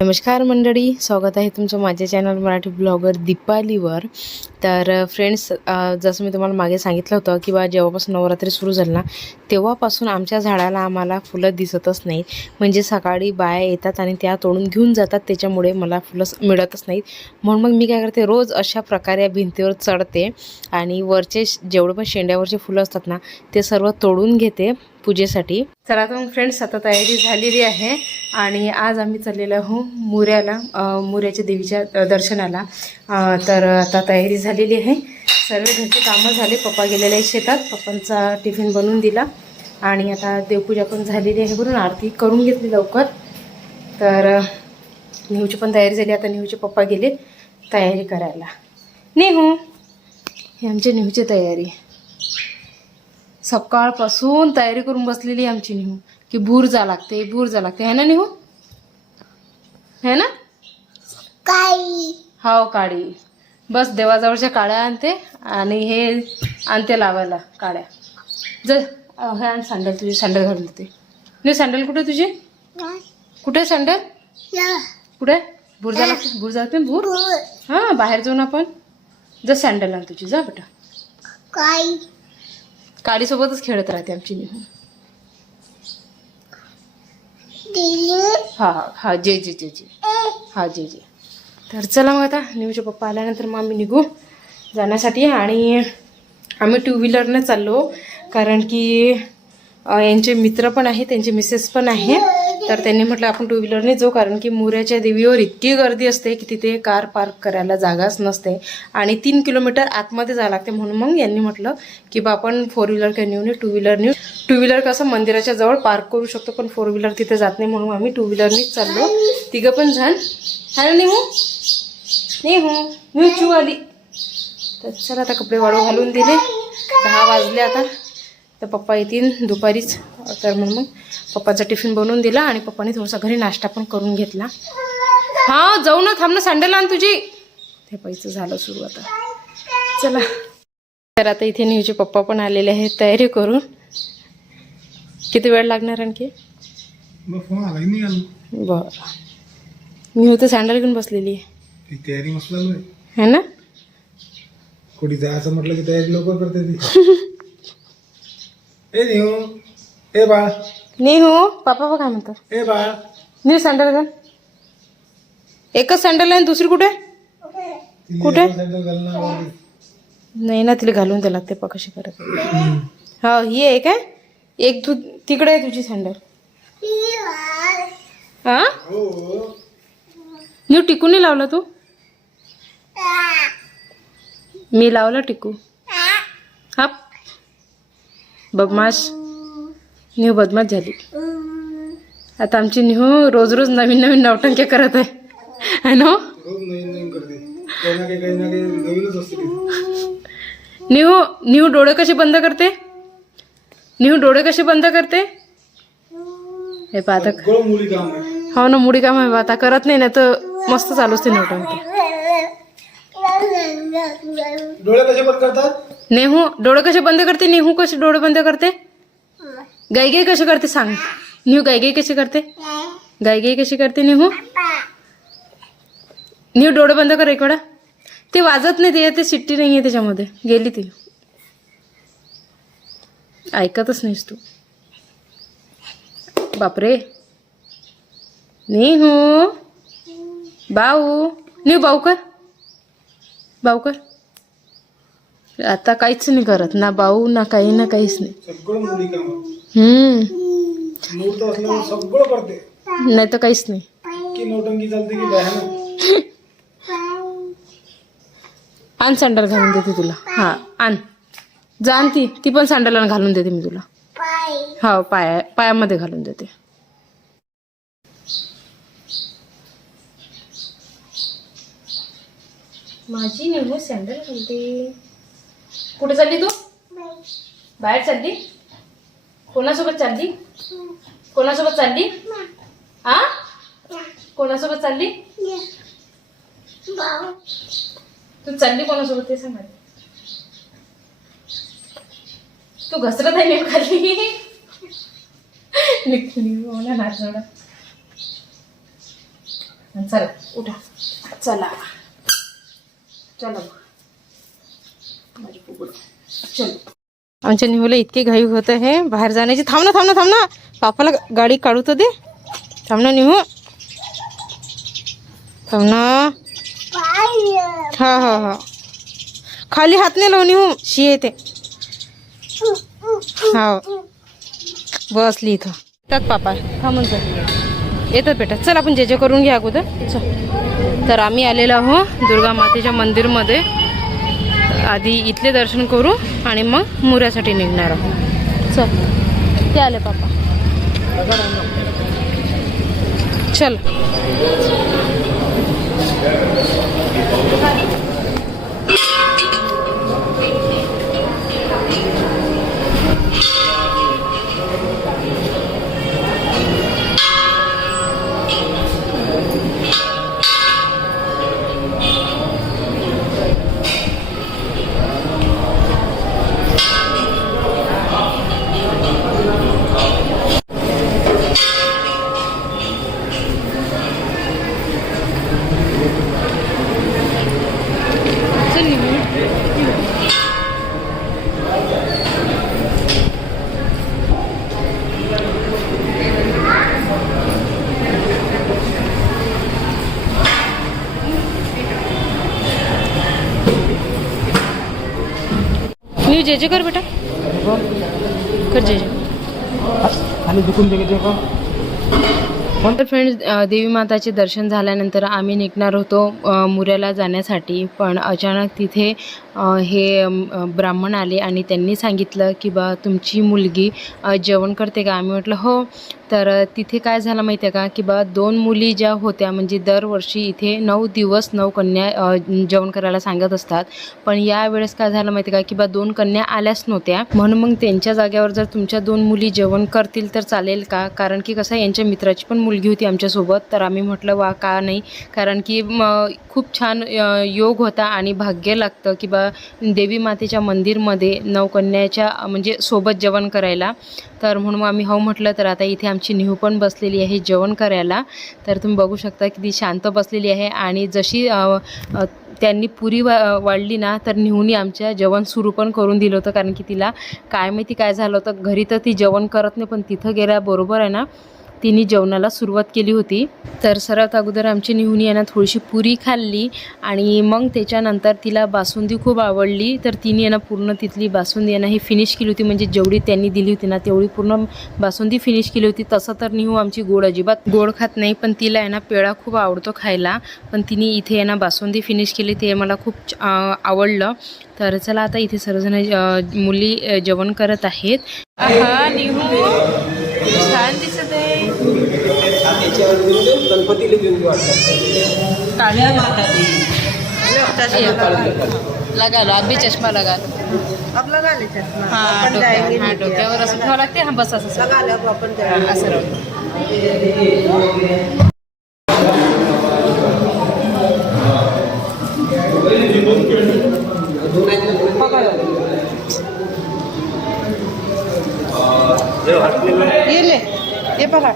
नमस्कार मंडळी स्वागत आहे तुमचं माझ्या चॅनल मराठी ब्लॉगर दीपालीवर. तर फ्रेंड्स जसं मी तुम्हाला मागे सांगितलं होतं की बा जेव्हापासून नवरात्री सुरू झाली ना तेव्हापासून आमच्या झाडाला आम्हाला फुलं दिसतच नाहीत. म्हणजे सकाळी बाया येतात आणि त्या तोडून घेऊन जातात त्याच्यामुळे मला फुलं मिळतच नाहीत. म्हणून मग मी काय करते रोज अशा प्रकारे या भिंतीवर चढते आणि वरचे जेवढे पण शेंड्यावरचे फुलं असतात ना ते सर्व तोडून घेते. पूजेसाठी. चला तर मग फ्रेंड्स आता तयारी झालेली आहे आणि आज आम्ही चाललेलो आहो मुऱ्याला मुऱ्याच्या देवीच्या दर्शनाला. तर आता तयारी झालेली आहे. सर्व घरचे कामं झाले पप्पा गेलेले आहे शेतात पप्पांचा टिफिन बनवून दिला. आणि आता देवपूजा पण झालेली आहे म्हणून आरती करून घेतली लवकर. तर नेहूची पण तयारी झाली आता नेहूचे पप्पा गेले तयारी करायला. नेहू हे आमची नेहूची तयारी. सकाळपासून तयारी करून बसलेली आमची नेहू. की भूर जा लागते भूर जा लागते. है ना नेहू? है ना? काही हाव काळी. बस देवाजवळच्या काळ्या आणते आणि हे आणते लावायला काळ्या. जर हे आण सँडल तुझी सँडल घालून देते. नाही सँडल कुठे तुझी? कुठे सँडल कुठे? भूर जा लागते भूर जाते भूर? हां बाहेर जाऊन आपण. जर सँडल आण तुझी. जा बेटा. काही काळीसोबतच खेळत राहते आमची निघून हा हा हा जे जे जे जे. हा जे जे. तर चला मग आता न्यूचे पप्पा आल्यानंतर मग आम्ही निघू जाण्यासाठी. आणि आम्ही टू व्हीलरनं चाललो कारण की यांचे मित्र पण आहे त्यांचे मिसेस पण आहे तर त्यांनी म्हटलं आपण टू व्हीलरने जाऊ कारण की मुऱ्याच्या देवीवर इतकी गर्दी असते की तिथे कार पार्क करायला जागाच नसते आणि तीन किलोमीटर आतमध्ये जावं लागते. म्हणून मग यांनी म्हटलं की बा आपण फोर व्हीलर काय नेऊ नये टू व्हीलर नेऊ टू व्हीलर कसं मंदिराच्या जवळ पार्क करू शकतो पण फोर व्हीलर तिथे जात नाही. म्हणून आम्ही टू व्हीलरनेच चाललो. तिघं पण छान हॅलो नेहू? नेहू? मी चू आली. तर चला आता कपडे वाळू घालून दिले. दहा वाजले आता. तर पप्पा येतील दुपारीच. तर म्हणून मग पप्पाचा टिफिन बनवून दिला आणि पप्पाने थोडासा घरी नाश्ता पण करून घेतला. हां जाऊ ना थांब ना सँडल आण तुझी. ते पैसे झालं सुरू आता. चला. तर आता इथे न्यूचे पप्पा पण आलेले आहेत तयारी करून. किती वेळ लागणार आणखी? मग बरं. मी होते सँडल घेऊन बसलेली आहे. तयारी मस्त आहे. ना? कुठे जायचं म्हटलं की तयारी लवकर करते ए नेहो बाळ नाही हो पापा बघ काय म्हणतात ए बाळ न्यू सँडल घाल. एकच सँडल आहे आणि दुसरी कुठे? कुठे? नाही ना तिला घालून द्या लागते पा कशी करत हा ही आहे. काय एक तू तिकडे आहे तुझी सँडल हा? हो. न्यू टिकू नाही लावला तू? मी लावला टिकू. हा बदमाश. न्यू बदमाश झाली. आता आमची न्यू रोज रोज नवीन नवीन नवटंक्या करत आहे. ना? रोज नवीन नवीन करते. काही ना काही काही ना काही नवीनच असते ती. न्यू न्यू डोळे कसे बंद करते? न्यू डोळे कसे बंद करते? हे पहा आता सगळं मुली काम आहे. हो ना मुडी काम आहे. आता करत नाही ना तर मस्त चालू असते नवटंकी. डोळे कसे बंद करतात? नेहू डोळे कसे बंद करते? नेहू कसे डोळे बंद करते? गाई गाई कसे करते सांग. नेहू गायगाई कशी करते? गाई गाई कशी करते नेहू? नेहू डोळे बंद कर एक वेळा. ते वाजत नाही ते ते शिट्टी नाही आहे त्याच्यामध्ये. गेली ती. ऐकतच नाहीस तू. बापरे. नेहू. बाऊ. नेहू बाऊ कर. बाऊ कर आता काहीच नाही करत ना बाऊ ना काही ना काहीच नाही. नाही तर काहीच नाही. आण सँडल घालून देते तुला. हा आण. जा आण ती. ती पण सँडल घालून देते मी तुला. हो पाया पायामध्ये घालून देते. माझी नेहमी सँडल घालते. कुठे चालली तू? बाहेर चालली? कोणासोबत चालली? कोणासोबत चालली? हा कोणासोबत चालली? तू चालली कोणासोबत ते सांग तू घसरत आहे नेम खाली. निघ- चला उठा. चला. चला आमच्या निहूला इतकी घाई होत आहे. बाहेर जाण्याची थांब ना थांब ना थांब ना. पापाला गाडी काढू तर दे. थांब ना निहू. थांब ना. हा हा हा. खाली हात नाही लावून निहू. शी येते. हा बसली इथं. त्यात पापा. थांबून जा. येतात बेटा. चल आपण जे जे करून घ्या अगोदर. चल. तर आम्ही आलेलो आहो दुर्गा मातेच्या मंदिरमध्ये. आधी इथले दर्शन करू आणि मग मुऱ्यासाठी निघणार आहोत. चल. ते आले पापा चल चल. न्यू जे जे कर बेटा. कर जे जे. आणि दुखून दे का तर फ्रेंड्स देवी माताचे दर्शन झाल्यानंतर आम्ही निघणार होतो मुऱ्याला जाण्यासाठी. पण अचानक तिथे हे ब्राह्मण आले आणि त्यांनी सांगितलं की बा तुमची मुलगी जेवण करते का? आम्ही म्हटलं हो. तर तिथे काय झालं माहिती आहे का? की बा दोन मुली ज्या होत्या म्हणजे दरवर्षी इथे नऊ दिवस नऊ कन्या जेवण करायला सांगत असतात. पण यावेळेस काय झालं माहिती आहे का? की बा दोन कन्या आल्याच नव्हत्या. म्हणून मग त्यांच्या जाग्यावर जर तुमच्या दोन मुली जेवण करतील तर चालेल का? कारण की कसं आहे, यांच्या मित्राची पण मुलगी होती आमच्यासोबत तर आम्ही म्हटलं वा का नाही? कारण की म, खूप छान योग होता आणि भाग्य लागतं की बा देवी मातेच्या मंदिरमध्ये नवकन्याच्या म्हणजे सोबत जेवण करायला. तर म्हणून आम्ही हो म्हटलं तर आता इथे आमची निहू पण बसलेली आहे जेवण करायला. तर तुम्ही बघू शकता की ती शांत बसलेली आहे आणि जशी त्यांनी पुरी वा वाढली ना तर निहूनी आमच्या जेवण सुरू पण करून दिलं होतं. कारण की तिला काय माहिती काय झालं होतं घरी तर ती जेवण करत नाही पण तिथं गेल्याबरोबर आहे ना तिने जेवणाला सुरुवात केली होती. तर सर्वात अगोदर आमची निहुनी यानं थोडीशी पुरी खाल्ली आणि मग त्याच्यानंतर तिला बासुंदी खूप आवडली. तर तिने आहे ना पूर्ण तिथली बासुंदी आहे ना ही फिनिश केली होती. म्हणजे जेवढी त्यांनी दिली होती ना तेवढी पूर्ण बासुंदी फिनिश केली होती. तसं तर निहू आमची गोड अजिबात गोड खात नाही पण तिला आहे ना पेढा खूप आवडतो खायला. पण तिने इथे आहे ना बासुंदी फिनिश केली ते मला खूप च- आवडलं. तर चला आता इथे सर्वजण मुली जेवण करत आहेत. हा निहू. छान दिसत आहे. लगा लो अभी चष्मा लगा लो. अब लगा ले चश्मा हाँ डोक्या- हाँ। डोक्यावर असं ठेवावं लागते हा बस असं लगा ले असं बघा.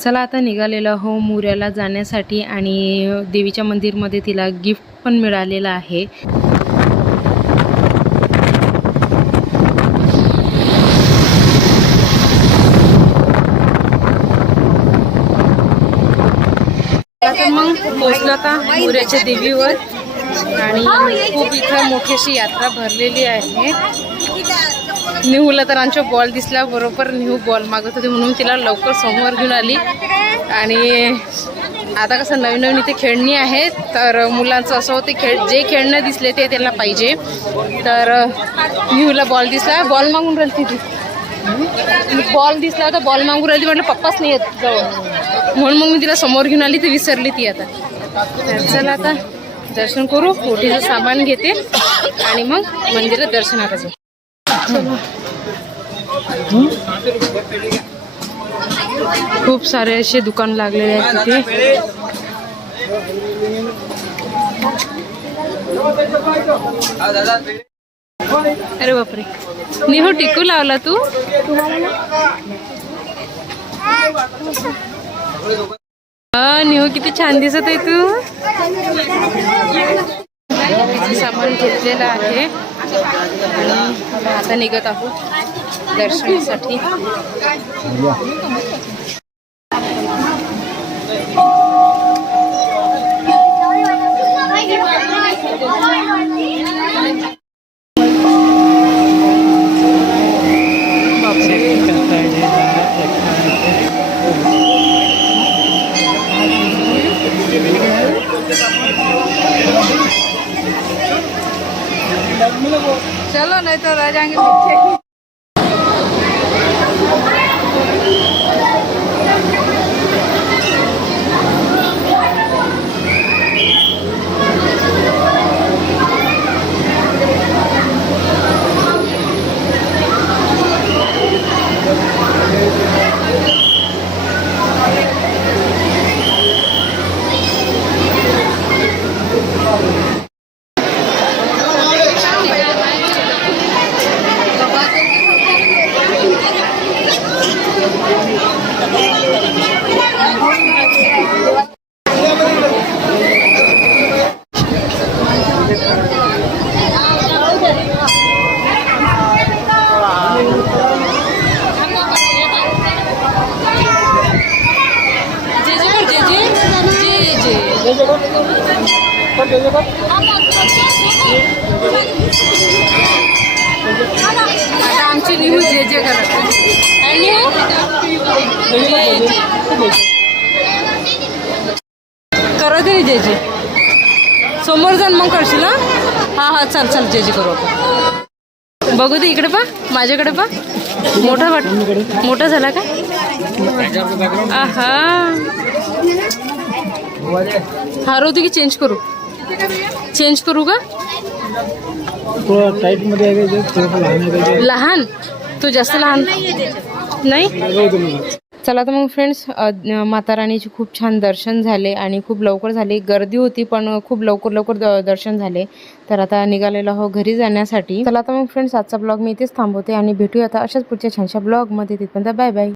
चला आता निघालेलो हो मुऱ्याला जाण्यासाठी आणि देवीच्या मंदिरमध्ये तिला गिफ्ट पण मिळालेलं आहे. आता मग पोचलो आता मुऱ्याच्या देवीवर आणि खूप इथं मोठी अशी यात्रा भरलेली आहे. निहूला तर आमच्या बॉल दिसला बरोबर निहू बॉल मागत होती म्हणून तिला लवकर समोर घेऊन आली. आणि आता कसं नवीन नवीन इथे खेळणी आहेत तर मुलांचं असं होतं खेळ जे खेळणं दिसले ते त्यांना पाहिजे. तर निहूला बॉल दिसला बॉल मागून राहिली ती. बॉल दिसला तर बॉल मागून राहिली म्हटलं पप्पाच नाही येत जवळ. म्हणून मग मी तिला समोर घेऊन आली ती विसरली ती आता. चला आता दर्शन करू मोठीचं सामान घेते. आणि मग मंदिरात दर्शनाला जाऊ. खूप सारे असे दुकान लागलेले आहेत तिथे. अरे बापरे. निहो टिकू लावला तू? हा निहो किती छान दिसत आहे तू. देवीचं सामान घेतलेलं आहे. आणि आता निघत आहोत दर्शनासाठी. नहीं तो रह जाएंगे पीछे आता आमची जे जे करत आहे. करा तरी जे जे. समोर जाऊन मग करशील हा? हा चल चल जे जे करू आपण. बघू दे इकडे पा माझ्याकडे पा मोठा वाट मोठा झाला का? आहा. हारवते की चेंज करू. चेंज करू का? टाईटमध्ये लहान ते? लहान? तू जास्त लहान? नाही. चला तर मग फ्रेंड्स माता राणीचे खूप छान दर्शन झाले आणि खूप लवकर झाले. गर्दी होती पण खूप लवकर लवकर दर्शन झाले. तर आता निघालेलो आहो घरी जाण्यासाठी. चला तर मग फ्रेंड्स आजचा ब्लॉग मी इथेच थांबवते आणि भेटूया आता अशाच पुढच्या छानशा ब्लॉगमध्ये तिथपर्यंत बाय बाय